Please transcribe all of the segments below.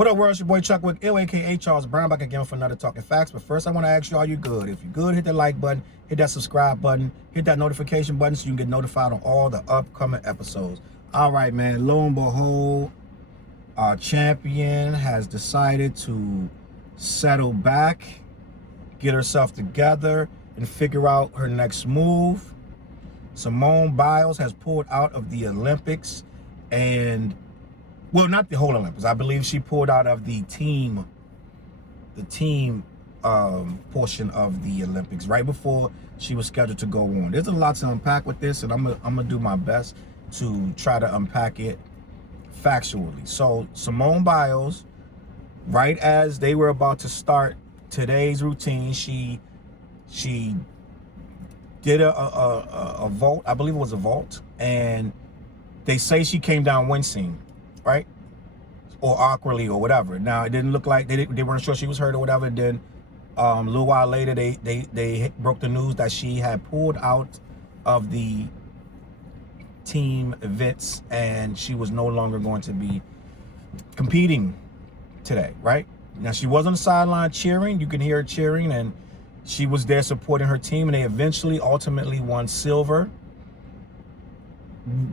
What up, world? It's your boy Chuck with ill, aka Charles Brown, back again for another Talking Facts. But first, I want to ask you, are you good? If you're good, hit that like button, hit that subscribe button, hit that notification button so you can get notified on all the upcoming episodes. All right, man. Lo and behold, our champion has decided to settle back, get herself together, and figure out her next move. Simone Biles has pulled out of the Olympics, and well, not the whole Olympics. I believe she pulled out of the team portion of the Olympics right before she was scheduled to go on. There's a lot to unpack with this, and I'm gonna do my best to try to unpack it factually. So Simone Biles, right as they were about to start today's routine, she did a vault. I believe it was a vault, and they say she came down wincing, right? Or awkwardly or whatever. Now, it didn't look like they weren't sure she was hurt or whatever. And then a little while later, they broke the news that she had pulled out of the team events and she was no longer going to be competing today, right? Now, she was on the sideline cheering. You can hear her cheering, and she was there supporting her team, and they ultimately won silver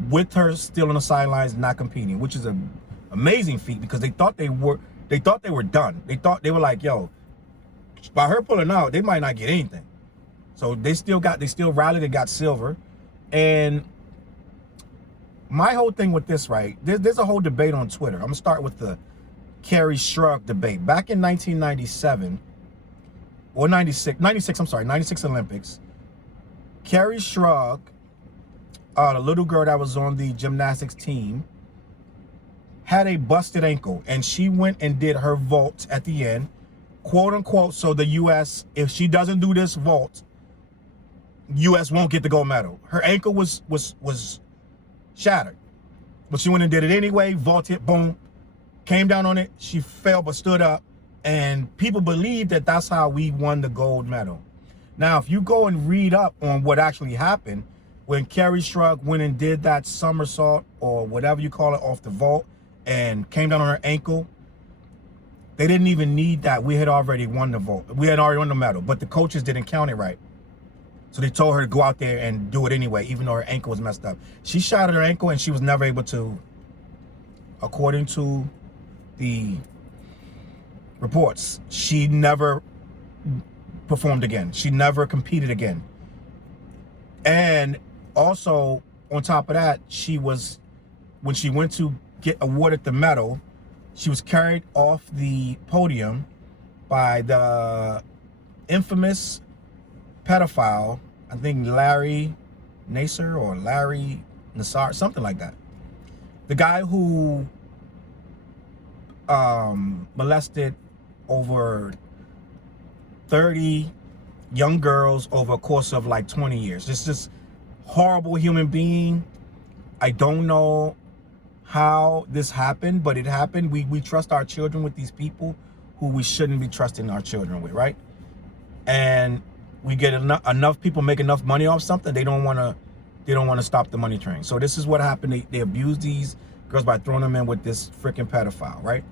with her still on the sidelines, not competing, which is an amazing feat because they thought they were done. They were like, yo, by her pulling out, they might not get anything. So they still rallied and got silver. And my whole thing with this, right, there's a whole debate on Twitter. I'm gonna start with the Kerri Strug debate. Back in 1997 or 96 Olympics, Kerri Strug, the little girl that was on the gymnastics team, had a busted ankle, and she went and did her vault at the end, quote unquote. So the U.S., if she doesn't do this vault, U.S. won't get the gold medal. Her ankle was shattered, but she went and did it anyway. Vaulted, boom, came down on it. She fell but stood up, and people believe that that's how we won the gold medal. Now, if you go and read up on what actually happened when Kerri Strug went and did that somersault or whatever you call it off the vault and came down on her ankle, they didn't even need that. We had already won the vault. We had already won the medal, but the coaches didn't count it right. So they told her to go out there and do it anyway, even though her ankle was messed up. She shattered her ankle, and she was never able to, according to the reports, she never performed again. She never competed again. And also, on top of that, when she went to get awarded the medal, she was carried off the podium by the infamous pedophile, I think Larry Nassar or Larry Nassar, something like that. The guy who molested over 30 young girls over a course of like 20 years. This horrible human being. I don't know how this happened, but it happened. We trust our children with these people who we shouldn't be trusting our children with, right? And we get enough people make enough money off something, they don't want to stop the money train. So this is what happened. They abused these girls by throwing them in with this freaking pedophile, right?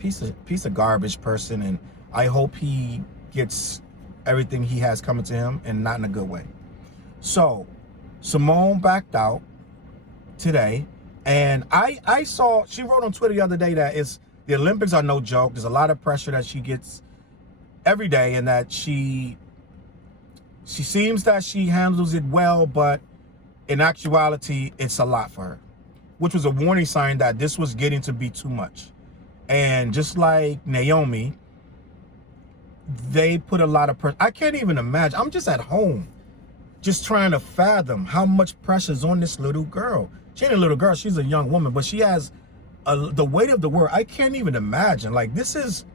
Piece of garbage person, and I hope he gets everything he has coming to him, and not in a good way. So Simone backed out today, and I saw she wrote on Twitter the other day that the Olympics are no joke. There's a lot of pressure that she gets every day, and that she seems that she handles it well, but in actuality it's a lot for her, which was a warning sign that this was getting to be too much. And just like Naomi, they put a lot of pressure. I can't even imagine. I'm just at home just trying to fathom how much pressure is on this little girl. She ain't a little girl, she's a young woman, but she has the weight of the world. I can't even imagine. Like, this is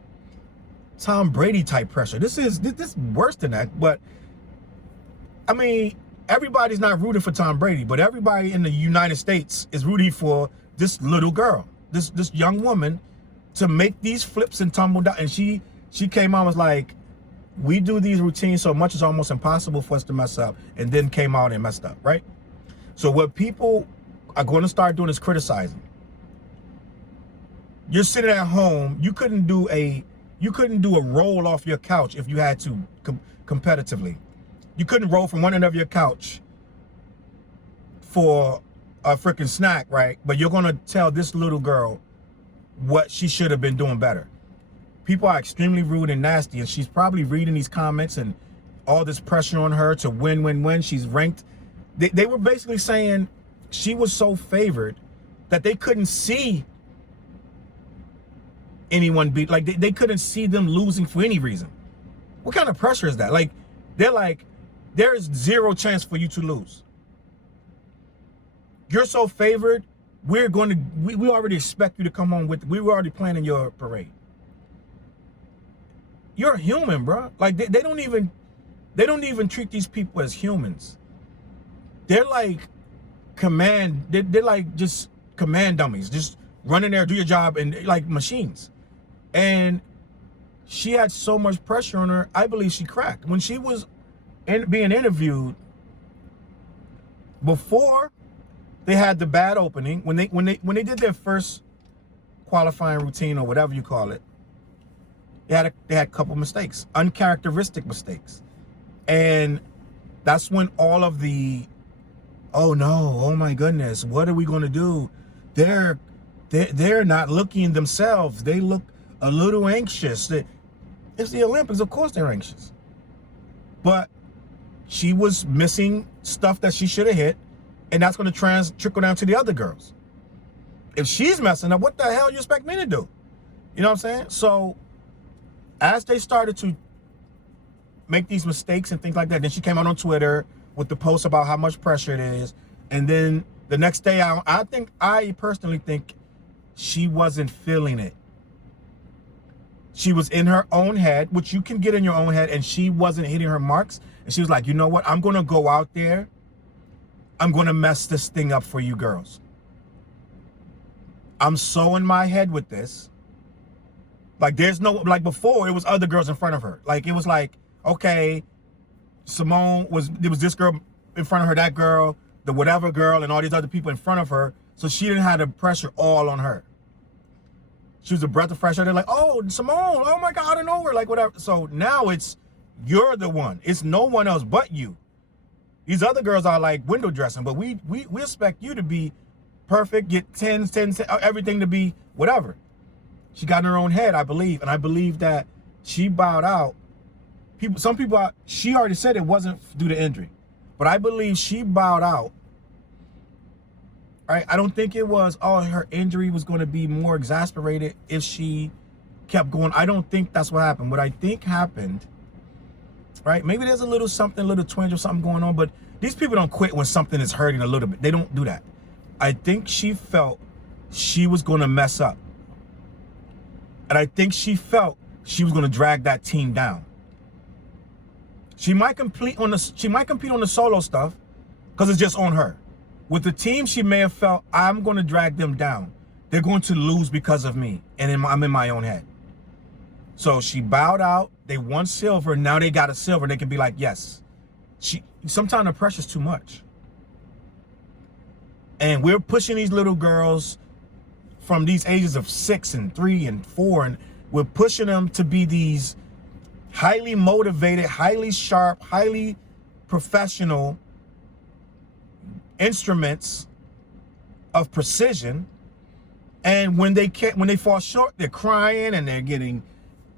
Tom Brady type pressure. This is worse than that. But I mean, everybody's not rooting for Tom Brady, but everybody in the United States is rooting for this little girl, this young woman, to make these flips and tumble down. And she came out and was like, we do these routines so much it's almost impossible for us to mess up, and then came out and messed up, right? So what people are going to start doing is criticizing. You're sitting at home. You couldn't do a roll off your couch if you had to competitively. You couldn't roll from one end of your couch for a freaking snack, right? But you're gonna tell this little girl what she should have been doing better. People are extremely rude and nasty, and she's probably reading these comments and all this pressure on her to win. She's ranked. They were basically saying she was so favored that they couldn't see anyone beat. Like they couldn't see them losing for any reason. What kind of pressure is that? Like they're like, there is zero chance for you to lose. You're so favored. We already expect you to come on with. We were already planning your parade. You're a human, bro. Like they don't even treat these people as humans. They're like they're like just command dummies, just run in there, do your job, and like machines. And she had so much pressure on her. I believe she cracked when she was being interviewed. Before they had the bad opening, when they did their first qualifying routine or whatever you call it, they had a couple mistakes, uncharacteristic mistakes, and that's when all of the, oh no, oh my goodness, what are we going to do? They're not looking themselves. They look a little anxious. It's the Olympics, of course they're anxious. But she was missing stuff that she should have hit, and that's going to trickle down to the other girls. If she's messing up, what the hell you expect me to do? You know what I'm saying? So as they started to make these mistakes and things like that, then she came out on Twitter with the post about how much pressure it is. And then the next day, I personally think she wasn't feeling it. She was in her own head, which you can get in your own head, and she wasn't hitting her marks. And she was like, you know what? I'm going to go out there. I'm going to mess this thing up for you girls. I'm so in my head with this. Like there's no, like before it was other girls in front of her. Like it was like, okay, Simone there was this girl in front of her, that girl, the whatever girl, and all these other people in front of her. So she didn't have the pressure all on her. She was a breath of fresh air. They're like, oh, Simone, oh my God, out of nowhere, like whatever. So now it's, you're the one. It's no one else but you. These other girls are like window dressing, but we expect you to be perfect, get 10, everything to be whatever. She got in her own head, I believe, and I believe that she bowed out. Some people, she already said it wasn't due to injury, but I believe she bowed out. Right? I don't think it was, oh, her injury was going to be more exasperated if she kept going. I don't think that's what happened. What I think happened, right? Maybe there's a little something, a little twinge or something going on, but these people don't quit when something is hurting a little bit. They don't do that. I think she felt she was going to mess up. And I think she felt she was going to drag that team down. She might compete on the solo stuff because it's just on her. With the team, she may have felt, I'm going to drag them down. They're going to lose because of me, and I'm in my own head. So she bowed out. They won silver. Now they got a silver. They can be like, yes. Sometimes the pressure's too much. And we're pushing these little girls from these ages of 6 and 3 and 4, and we're pushing them to be these highly motivated, highly sharp, highly professional instruments of precision. And when they fall short, they're crying and they're getting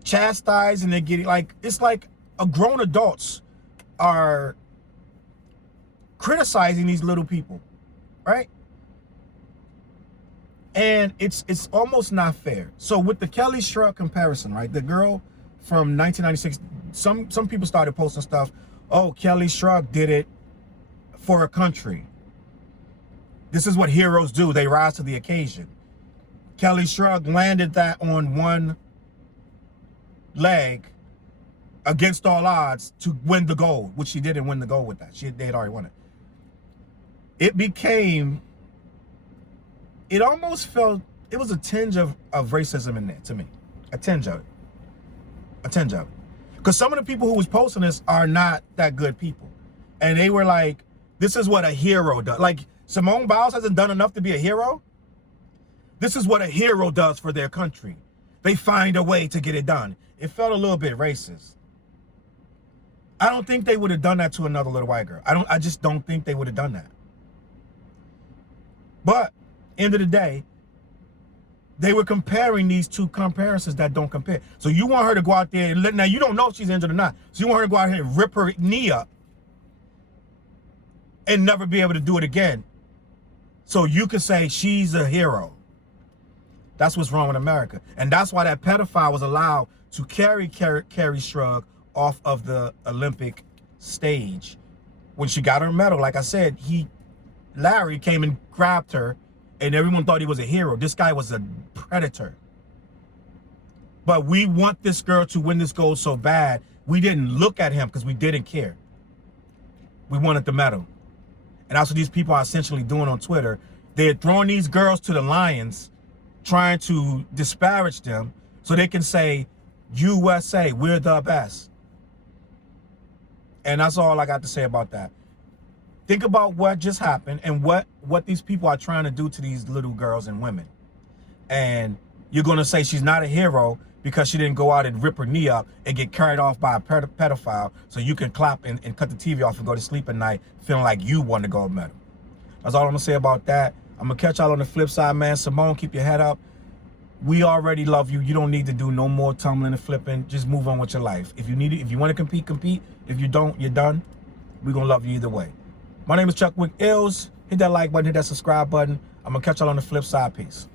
chastised, and they're getting like, it's like grown adults are criticizing these little people, right? And it's almost not fair. So with the Kerri Strug comparison, right? The girl from 1996, some people started posting stuff. Oh, Kerri Strug did it for a country. This is what heroes do. They rise to the occasion. Kerri Strug landed that on one leg against all odds to win the gold, which she didn't win the gold with that. They had already won it. It almost felt, it was a tinge of racism in there to me. A tinge of it. Because some of the people who was posting this are not that good people. And they were like, this is what a hero does. Like, Simone Biles hasn't done enough to be a hero? This is what a hero does for their country. They find a way to get it done. It felt a little bit racist. I don't think they would have done that to another little white girl. I just don't think they would have done that. But end of the day, they were comparing these two comparisons that don't compare. So you want her to go out there and now you don't know if she's injured or not. So you want her to go out here and rip her knee up and never be able to do it again. So you could say she's a hero. That's what's wrong with America. And that's why that pedophile was allowed to carry Kerri Strug off of the Olympic stage. When she got her medal, like I said, Larry came and grabbed her and everyone thought he was a hero. This guy was a predator. But we want this girl to win this gold so bad, we didn't look at him because we didn't care. We wanted the medal. And that's what these people are essentially doing on Twitter. They're throwing these girls to the lions, trying to disparage them so they can say, USA, we're the best. And that's all I got to say about that. Think about what just happened and what these people are trying to do to these little girls and women. And you're going to say she's not a hero because she didn't go out and rip her knee up and get carried off by a pedophile so you can clap and cut the TV off and go to sleep at night feeling like you won the gold medal. That's all I'm going to say about that. I'm going to catch y'all on the flip side, man. Simone, keep your head up. We already love you. You don't need to do no more tumbling and flipping. Just move on with your life. If you need it, if you want to compete, compete. If you don't, you're done. We're going to love you either way. My name is Chuck Wick Ills. Hit that like button, hit that subscribe button. I'm going to catch y'all on the flip side. Peace.